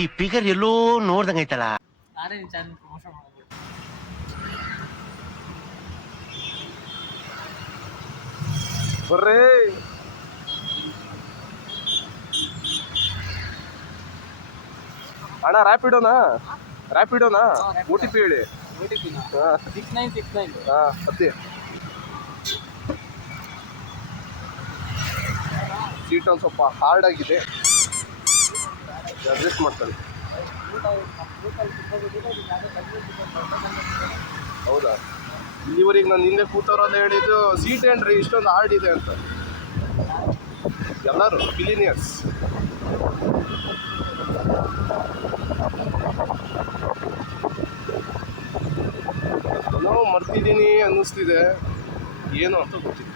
ಈ ಫಿಗರ್ ಎಲ್ಲೋ ನೋಡ್ದಂಗೈತಲ್ಲ. ಬರ್ರೇ ಅಣ್ಣ, ರ್ಯಾಪಿಡೋನಾ OTP ಹೇಳಿ. ಅದೇ ಸೀಟ್ ಒಂದು ಸ್ವಲ್ಪ ಹಾರ್ಡ್ ಆಗಿದೆ, ಅಡ್ಜಸ್ಟ್ ಮಾಡ್ತಾನೆ. ಹೌದಾ? ಇಲ್ಲಿವರೆಗೆ ನಾನು ಹಿಂದೆ ಕೂತವ್ರಲ್ಲ ಹೇಳಿದ್ದು ಸೀಟ್ ಏನ್ರಿ ಇಷ್ಟೊಂದು ಹಾರ್ಡ್ ಇದೆ ಅಂತ. ಎಲ್ಲರೂ ಬಿಲಿನಿಯರ್ಸ್. ಏನೋ ಮರ್ತಿದ್ದೀನಿ ಅನ್ನಿಸ್ತಿದೆ, ಏನೋ ಅಂತ ಗೊತ್ತಿಲ್ಲ,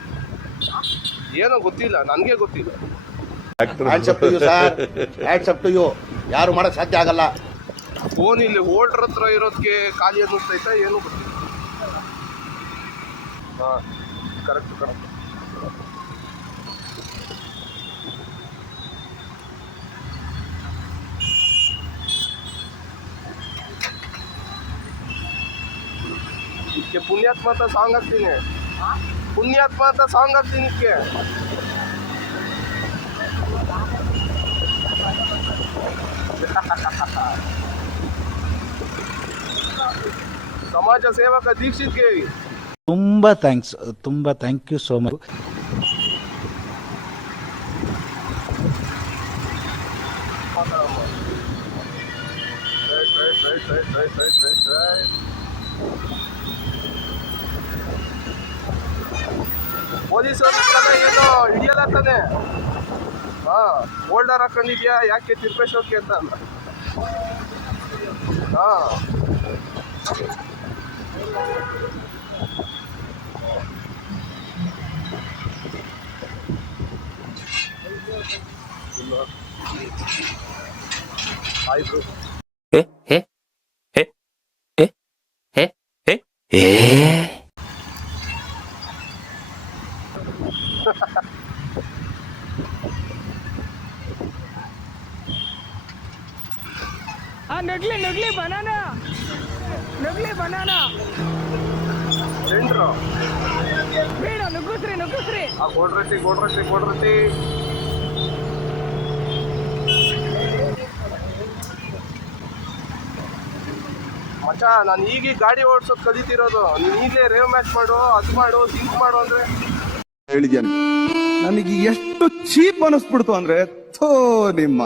ಏನೋ ಗೊತ್ತಿಲ್ಲ, ನನಗೆ ಗೊತ್ತಿಲ್ಲ. ಯಾರು ಮಾಡಕ್ ಸಾಧ್ಯ ಆಗಲ್ಲ. ಫೋನ್ ಇಲ್ಲಿ ಹೋಲ್ಡ್ರ ಹತ್ರ ಇರೋದಕ್ಕೆ ಖಾಲಿ ಅನ್ನಿಸ್ತೈತಾ ಏನೂ ಗೊತ್ತಿಲ್ಲ. ಹಾಂ, ಕರೆಕ್ಟ್. ಇದಕ್ಕೆ ಪುಣ್ಯಾತ್ಮ ಅಂತ ಸಾಂಗ್ ಹಾಕ್ತೀನಿ, ಇದಕ್ಕೆ. ಸಮಾಜ ಸೇವಕ ದೀಕ್ಷಿತ್ಗೆ ತುಂಬಾ ಥ್ಯಾಂಕ್ ಯು ಸೋ ಮಚ್. ಪೊಲೀಸರು ಏನು ಹಿಡಿಯಲ್ಲ ತಾನೆ. ಹೋಲ್ಡರ್ ಹಾಕೊಂಡಿದ್ಯಾ ಯಾಕೆ ತಿರ್ಪೇಶೋಕೆ ಅಂತ ಅಲ್ಲ. ಆಯ್ತು. ನಗ್ಲಿ ಬನಾನಾ ಸೆಂಟ್ರು ಬೇಡ, ನುಗ್ಗುಸ್ರಿ. ಗೋಡ್ರಟ್ಟಿ. ಮಚ್ಚ, ನಾನು ಈಗ ಗಾಡಿ ಓಡಿಸೋದು ಕಲಿತಿರೋದು. ನೀನು ಈಗಲೇ ರೇವ್ ಮ್ಯಾಚ್ ಮಾಡು, ಅದು ಮಾಡು, ಥಿಂಕ್ ಮಾಡು ಅಂದ್ರೆ ಹೇಳಿದ್ಯಾನೆ. ನನಗೆ ಎಷ್ಟು ಚೀಪ್ ಅನಿಸ್ಬಿಡ್ತು ಅಂದ್ರೆ, ಥೋ ನಿಮ್ಮ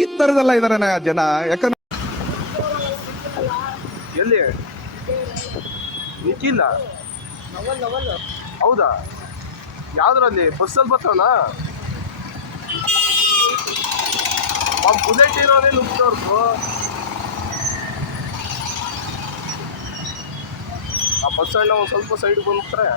ಈ ತರದೆಲ್ಲ ಇದಾರೆ ಜನ. ಯಾಕಂದ್ರೆ ಎಲ್ಲಿ ನಿಖಿಲ್ಲ? ಹೌದಾ? ಯಾವ್ದ್ರಲ್ಲಿ? ಬಸ್ಸಲ್ಲಿ ಬರ್ತಾವನಾ? ಬುಲೆಟ್ ಇರೋದೇ ನುಗ್ಗಿದವ್ರು. ಆ ಬಸ್ ಅಣ್ಣ ಒಂದು ಸ್ವಲ್ಪ ಸೈಡ್ ಬಂದ್ಬಿಟ್ರೆ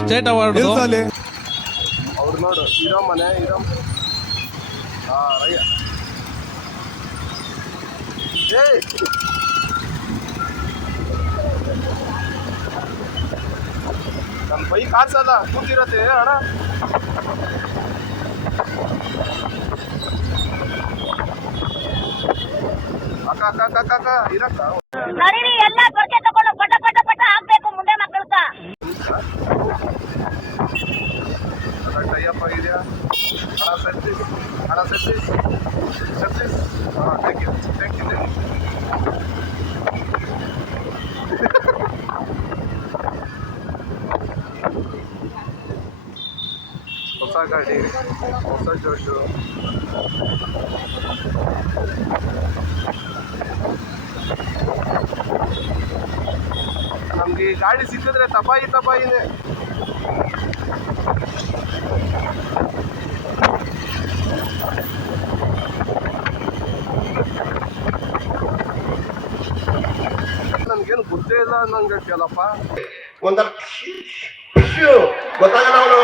ಸ್ಟೇಟ್ ಅವಾರ್ಡ್ ಅವ್ರು ನೋಡು, ಇರೋ ಮನೆ ರಯ್ಯ. ನನ್ನ ಬೈಕ್ ಹಾಕ್ಸಲ್ಲ, ಕೂತಿರತ್ತೆ ಅಣ್ಣ. ಅಕ್ಕ ಇರಕ್ಕ ಎಲ್ಲ ಬರ್ಕೆ ತಗೊಂಡು ಪಟ ಹಾಕ್ಬೇಕು ಮುಂದೆ ಮಕ್ಕಳಕ್ಕ. ಟೈಅಪ್ ಆಗಿದೆಯಾ? ಹಣ ಸೆಟ್ಟಿ. Thank you. ಹೊಸ ಗಾಡಿ, ಹೊಸ ಜೋಶು. ನಮ್ಗೆ ಈ ಗಾಡಿ ಸಿಕ್ಕಿದ್ರೆ ತಪಾಯಿನೇ. ನನ್ಗೇನು ಗೊತ್ತೇ ಇಲ್ಲ ಅನ್ನಂಗೆ ಕೇಳಪ್ಪ. ಗೊತ್ತಾಗಲ್ಲ ಅವನು.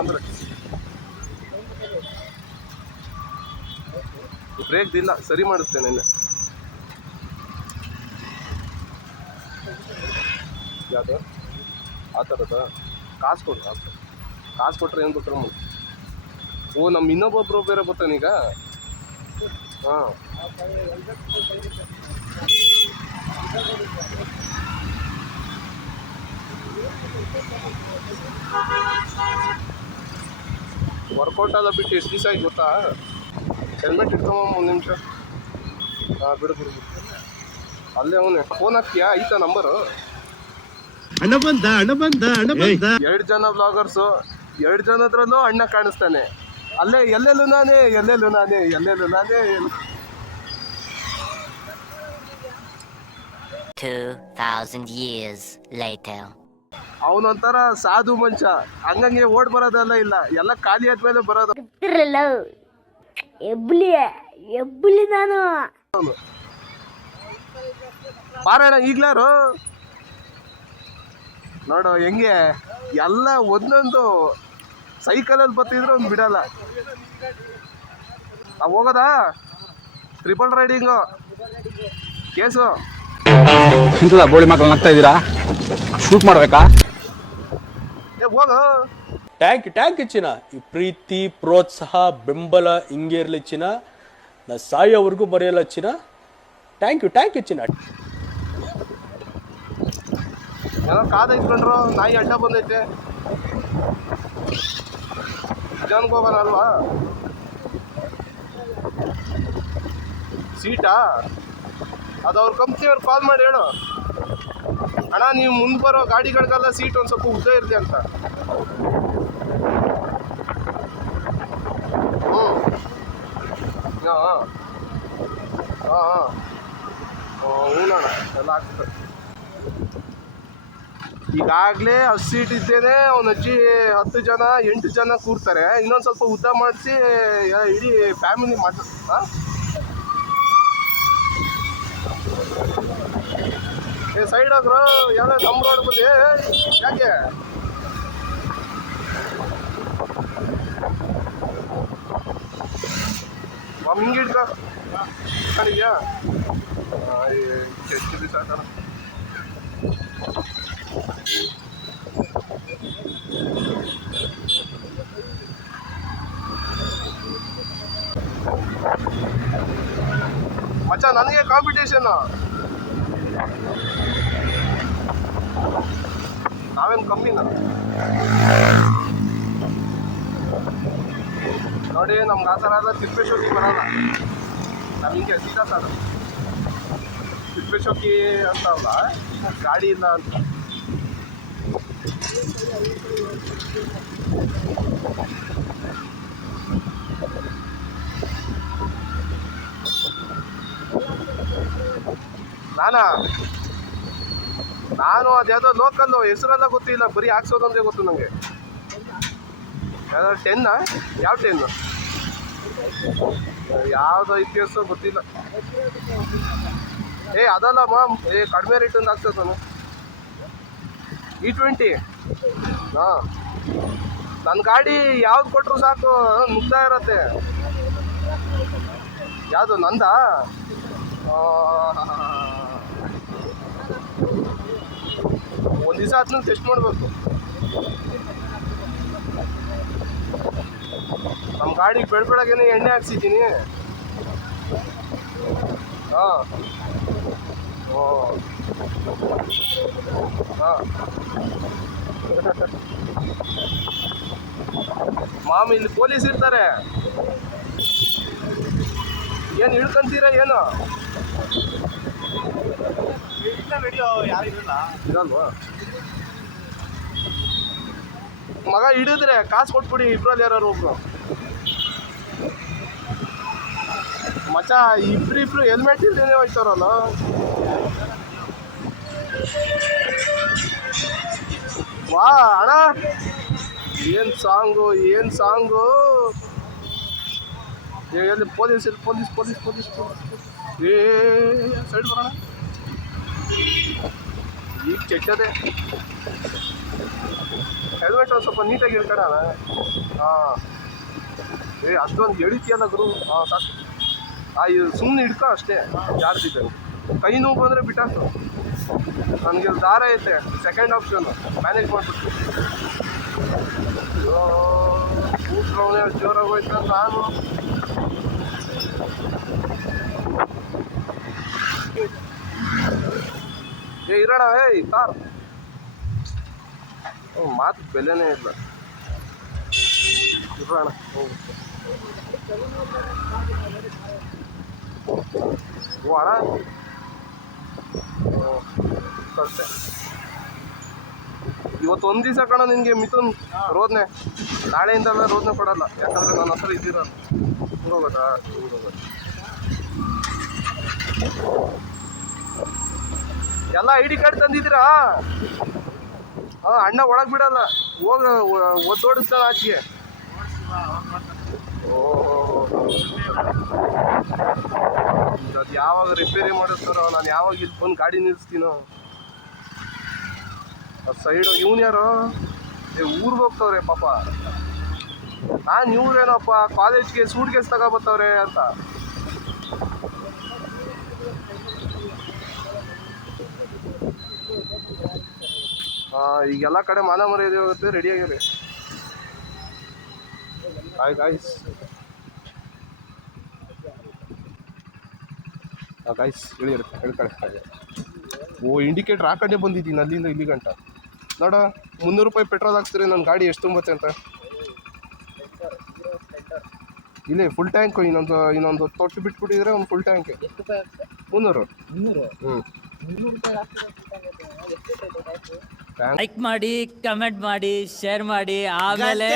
ಅಂದ್ರೆ ಬ್ರೇಕ್ ಇಲ್ಲ, ಸರಿ ಮಾಡಿಸ್ತೇನೆ. ಯಾವುದು ಆ ಥರದ ಕಾಸು ಕೊಟ್ರೆ ಏನು ಗೊತ್ತರ ಓ ನಮ್ಮ ಇನ್ನೊಬ್ಬೊಬ್ರು ಬೇರೆ ಬರ್ತಾನೀಗ ಹಾಂ ವರ್ಕೌಟ್ ಎಲ್ಲ ಬಿಟ್ಟು ಎಷ್ಟು ದಿವಸ ಆಯ್ತು ಗೊತ್ತಾ ಹೆಲ್ಮೆಟ್ ಇಟ್ಕೊಂಬ ಒಂದು ನಿಮಿಷ ಹಾಂ ಬಿಡು ಅಲ್ಲೇ ಅವನೇ ಫೋನ್ ಹಾಕ್ತೀಯಾ ಐತಾ ನಂಬರು ಹಣ ಬಂದ 2 ಜನ ಬ್ಲಾಗರ್ಸು 2 ಜನದ್ರಲ್ಲೂ ಅಣ್ಣ ಕಾಣಿಸ್ತಾನೆ ಅಲ್ಲೇ ಎಲ್ಲೆಲ್ಲೂ ನಾನೇ 2,000 years later. ಅವನೊಂಥರ ಸಾಧು ಮನುಷ್ಯ ಹಂಗಂಗೆ ಓಡ್ ಬರೋದೆಲ್ಲ ಇಲ್ಲ ಎಲ್ಲ ಖಾಲಿ ಆದ್ಮೇಲೆ ಬರೋದು ಎಬ್ಬಲಿ ನಾನು ಬಾರಣ ಈಗ್ಲಾರು ನೋಡು ಹೆಂಗೆ ಎಲ್ಲ ಒಂದೊಂದು ಸೈಕಲಲ್ಲಿ ಬರ್ತಿದ್ರು ಒಂದು ಬಿಡಲ್ಲ ನಾವು ಹೋಗೋದಾ ಟ್ರಿಪಲ್ ರೈಡಿಂಗು ಕೇಸು ಇಂಥದ ಬೋಳಿ ಮಕ್ಕಳು ನಗ್ತಾ ಇದ್ದೀರಾ ಶೂಟ್ ಮಾಡ್ಬೇಕಾ ಹೋಗು ಟ್ಯಾಂಕ್ ಚಿನ್ನ ಈ ಪ್ರೀತಿ ಪ್ರೋತ್ಸಾಹ ಬೆಂಬಲ ಹಿಂಗೆ ಇರಲಿ ಚಿನ್ನ ನಾ ಸಾಯೋವರೆಗೂ ಬರೆಯಲ್ಲ ಚಿನ್ನ ಥ್ಯಾಂಕ್ ಯು ಚಿನ್ನ ಏನೋ ಕಾದ ಇಟ್ಕೊಂಡ್ರು ನಾಯಿ ಅಡ್ಡ ಬಂದೈತೆ ಜನಕ್ಕೆ ಹೋಗೋಣ ಅಲ್ವಾ ಸೀಟಾ ಅದು ಅವ್ರ ಕಂಪ್ನಿಯವ್ರು ಕಾಲ್ ಮಾಡಿ ಹೇಳು ಅಣ್ಣ ನೀವು ಮುಂದೆ ಬರೋ ಗಾಡಿಗಳಿಗೆಲ್ಲ ಸೀಟ್ ಒಂದು ಸ್ವಲ್ಪ ಉದ್ದ ಇರಲಿ ಅಂತ ಹಾಂ ಹೂನಣ್ಣ ಎಲ್ಲ ಆಗ್ತದೆ ಈಗಾಗಲೇ 10 ಸೀಟ್ ಇದ್ದೇನೆ ಅವ್ನ ಅಜ್ಜಿ 10 ಜನ 8 ಜನ ಕೂರ್ತಾರೆ ಇನ್ನೊಂದು ಸ್ವಲ್ಪ ಉದ್ದ ಮಾಡಿಸಿ ಇಡೀ ಫ್ಯಾಮಿಲಿ ಮಾಡ ಹಾಂ ಸೈಡ್ ಆಗ್ರು ಯಾವ್ದು ನಮ್ಮ ರೋಡ್ ಬಂದು ಯಾಕೆ ಹಿಂಗೆ ಹಿಡ್ಕ ಇದೆಯಾ ಎಷ್ಟು ದಿವಸ ಆಯ್ತಾರ ಮಚ್ಚ ನನಗೆ ಕಾಂಪಿಟೇಷನ್ ನಾವೇನು ಕಮ್ಮಿನ ನೋಡಿ ನಮ್ಗೆ ಆ ಥರ ಎಲ್ಲ ತಿಪ್ಪೇಶೋಕಿ ಬರಲ್ಲ ನಾವು ಹಿಂಗೆ ಸೀದಾ ಸಾಲ ತಿಪ್ಪೇಶೋಕಿ ಅಂತ ಅಲ್ಲ ಗಾಡಿ ಇಲ್ಲ ಅಂತ ನಾನು ಅದ್ಯಾವುದೋ ಲೋಕಲ್ಲು ಹೆಸರೆಲ್ಲ ಗೊತ್ತಿಲ್ಲ ಬರೀ ಹಾಕ್ಸೋದಂದೇ ಗೊತ್ತು ನನಗೆ ಯಾವ್ದು 10 ಯಾವ 10 ಯಾವ್ದು ಇತಿಹಾಸ ಗೊತ್ತಿಲ್ಲ ಅದಲ್ಲ ಮಾಮ್ ಕಡಿಮೆ ರೇಟಲ್ಲಿ ಹಾಕ್ಸೋದು ನಾನು E20 ಹಾಂ ನನ್ನ ಗಾಡಿ ಯಾವ್ದು ಕೊಟ್ಟರು ಸಾಕು ಮುಗ್ತಾ ಇರತ್ತೆ ಯಾವುದು ನಂದಾ ಒಂದು ದಿವಸ ಅದನ್ನ ಟೆಸ್ಟ್ ಮಾಡಬೇಕು ನಮ್ಮ ಗಾಡಿಗೆ ಬೆಳಗ್ಗೆನೆ ಎಣ್ಣೆ ಹಾಕ್ಸಿದ್ದೀನಿ ಹಾಂ ಹಾಂ ಮಾಮ್ ಇಲ್ಲಿ ಪೊಲೀಸ್ ಇರ್ತಾರೆ ಏನು ಇಳ್ಕೊಂತೀರಾ ಏನು ಇರಲ್ವಾ ಮಗ ಹಿಡಿದ್ರೆ ಕಾಸು ಕೊಟ್ಬಿಡಿ ಇಬ್ರಲ್ಲಿ ಯಾರು ಒಬ್ರು ಮಚ್ಚ ಇಬ್ರು ಹೆಲ್ಮೆಟ್ ಇಲ್ದೇನೆ ಹೋಯ್ತಾರಲ್ಲ ವಾ ಅಣ್ಣ ಏನು ಸಾಂಗು ಎಲ್ಲಿ ಪೊಲೀಸ್ ಏ ಸೈಡ್ ಬರೋಣ ಈಗ ಚೆಟ್ಟದೆ ಹೆಲ್ಮೆಟ್ ಒಂದು ಸ್ವಲ್ಪ ನೀಟಾಗಿ ಇಳ್ಕೊಳ್ಳೋಣ ಹಾಂ ಅಷ್ಟೊಂದು ಎಳಿತೀಯಲ್ಲ ಗುರು ಹಾಂ ಸಾಕು ಇದು ಸುಮ್ಮನೆ ಹಿಡ್ಕೊ ಅಷ್ಟೇ ಜಾರ್ದಿದ್ದೆ ಕೈ ನೋವು ಬಂದರೆ ಬಿಟ್ಟಾಕು ನನಗೆ ದಾರ ಐತೆ ಸೆಕೆಂಡ್ ಆಪ್ಷನ್ ಮ್ಯಾನೇಜ್ ಮಾಡ್ಬಿಟ್ಟು ಕೂತ್ರವನೇ ಜೋರಾಗಿ ಹೋಯ್ತು ನಾನು ಇರೋಣ ಏಯ್ ಕಾರ್ ಮಾತು ಬೆಲೆನೇ ಇಲ್ಲ ಇರೋಣ ಅಣ್ಣ ಅಷ್ಟೇ ಇವತ್ತು ಒಂದು ದಿವಸ ಕಣ ನಿನಗೆ ಮಿಥುನ್ ರೋದನೆ ನಾಳೆಯಿಂದಲ್ಲ ರೋದನೆ ಕೊಡಲ್ಲ ಯಾಕಂದ್ರೆ ನನ್ನ ಹತ್ರ ಇದ್ದೀರಲ್ಲ ಹೋಗೋದಾ ಎಲ್ಲ ಐ ಡಿ ಕಾರ್ಡ್ ತಂದಿದ್ದೀರಾ ಅಣ್ಣ ಒಳಗೆ ಬಿಡಲ್ಲ ಹೋಗ ಒದ್ದೋಡಿಸ್ತಾನೆ ಆಚೆಗೆ ಅದು ಯಾವಾಗ ರಿಪೇರಿ ಮಾಡಿಸ್ತಾರೋ ನಾನು ಯಾವಾಗ ಇಲ್ಲಿ ಬಂದು ಗಾಡಿ ನಿಲ್ಲಿಸ್ತೀನೋ ಸೈಡು ಇವನು ಯಾರು ಊರಿಗೆ ಹೋಗ್ತವ್ರೆ ಪಾಪ ನಾನು ಇವ್ರೇನಪ್ಪ ಕಾಲೇಜ್ಗೆ ಸೂಟ್ ಕೇಸ್ ತಗೊಬತ್ತವ್ರೆ ಅಂತ ಈಗೆಲ್ಲ ಕಡೆ ಮಾನ ಮರ್ಯಾದೆ ಹೋಗುತ್ತೆ ರೆಡಿ ಆಗಿರಿ ಗಾಯ್ಸ್ ಗಾಯ್ಸ್ ಹೇಳ್ಕಡೆ ಓ ಇಂಡಿಕೇಟ್ರ್ ಹಾಕೊಂಡೇ ಬಂದಿದ್ದೀನಿ ಅಲ್ಲಿಂದ ಇಲ್ಲಿ ಗಂಟ ನೋಡ 300 ರೂಪಾಯಿ ಪೆಟ್ರೋಲ್ ಹಾಕ್ಸ್ತೀರಿ ನನ್ನ ಗಾಡಿ ಎಷ್ಟು ತುಂಬುತ್ತೆ ಅಂತ ಇಲ್ಲೇ ಫುಲ್ ಟ್ಯಾಂಕು ಇನ್ನೊಂದು ತೊಟ್ಟು ಬಿಟ್ಬಿಟ್ಟಿದ್ರೆ ಒಂದು ಫುಲ್ ಟ್ಯಾಂಕ್ 300 ಲೈಕ್ ಮಾಡಿ ಕಮೆಂಟ್ ಮಾಡಿ ಶೇರ್ ಮಾಡಿ ಆಮೇಲೆ